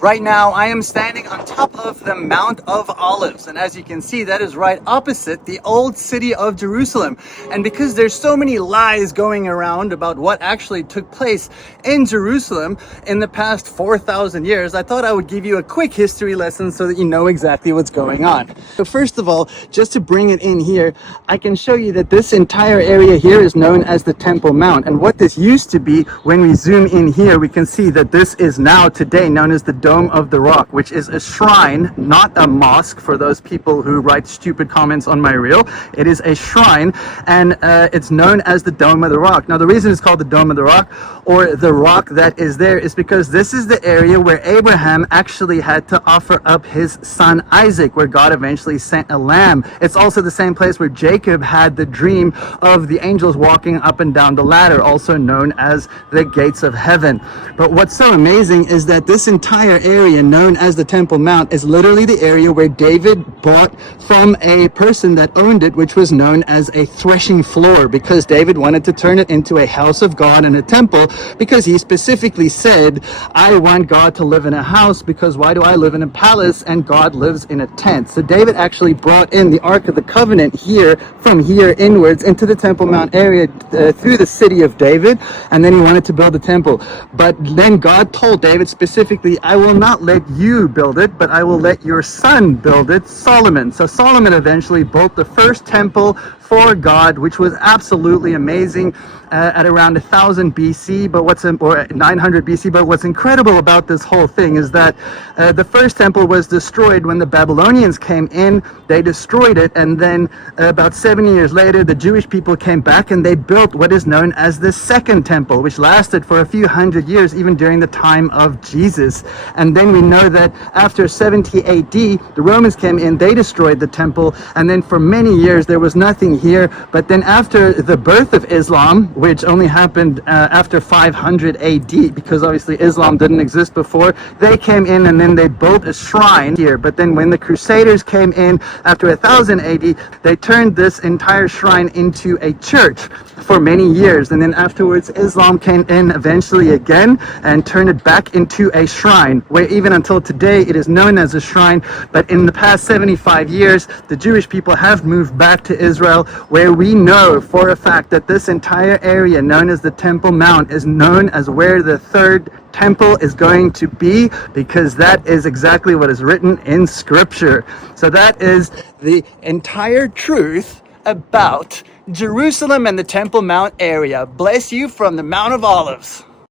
Right now, I am standing on top of the Mount of Olives, and as you can see, that is right opposite the old city of Jerusalem. And because there's so many lies going around about what actually took place in Jerusalem in the past 4,000 years, I thought I would give you a quick history lesson so that you know exactly what's going on. So first of all, just to bring it in here, I can show you that this entire area here is known as the Temple Mount. And what this used to be, when we zoom in here, we can see that this is now today known as the Dome of the Rock, which is a shrine, not a mosque for those people who write stupid comments on my reel. It is a shrine, and it's known as the Dome of the Rock. Now, the reason it's called the Dome of the Rock, or the rock that is there, is because this is the area where Abraham actually had to offer up his son Isaac, where God eventually sent a lamb. It's also the same place where Jacob had the dream of the angels walking up and down the ladder, also known as the gates of heaven. But what's so amazing is that this entire area known as the Temple Mount is literally the area where David bought from a person that owned it, which was known as a threshing floor, because David wanted to turn it into a house of God and a temple, because he specifically said, I want God to live in a house, because why do I live in a palace and God lives in a tent? So David actually brought in the Ark of the Covenant here, from here inwards into the Temple Mount area through the city of David, and then he wanted to build a temple. But then God told David specifically, I will not let you build it, but I will let your son build it, Solomon. So Solomon eventually built the first temple for God, which was absolutely amazing at around 1000 BC, or 900 BC. But what's incredible about this whole thing is that the first temple was destroyed when the Babylonians came in. They destroyed it, and then about 70 years later, the Jewish people came back and they built what is known as the second temple, which lasted for a few hundred years, even during the time of Jesus. And then we know that after 70 AD, the Romans came in, they destroyed the temple, and then for many years there was nothing here. But then after the birth of Islam, which only happened after 500 AD, because obviously Islam didn't exist before, they came in and then they built a shrine here. But then when the Crusaders came in after 1000 AD, they turned this entire shrine into a church for many years. And then afterwards, Islam came in eventually again and turned it back into a shrine, where even until today it is known as a shrine. But in the past 75 years, the Jewish people have moved back to Israel, where we know for a fact that this entire area known as the Temple Mount is known as where the third temple is going to be, because that is exactly what is written in Scripture. So that is the entire truth about Jerusalem and the Temple Mount area. Bless you from the Mount of Olives.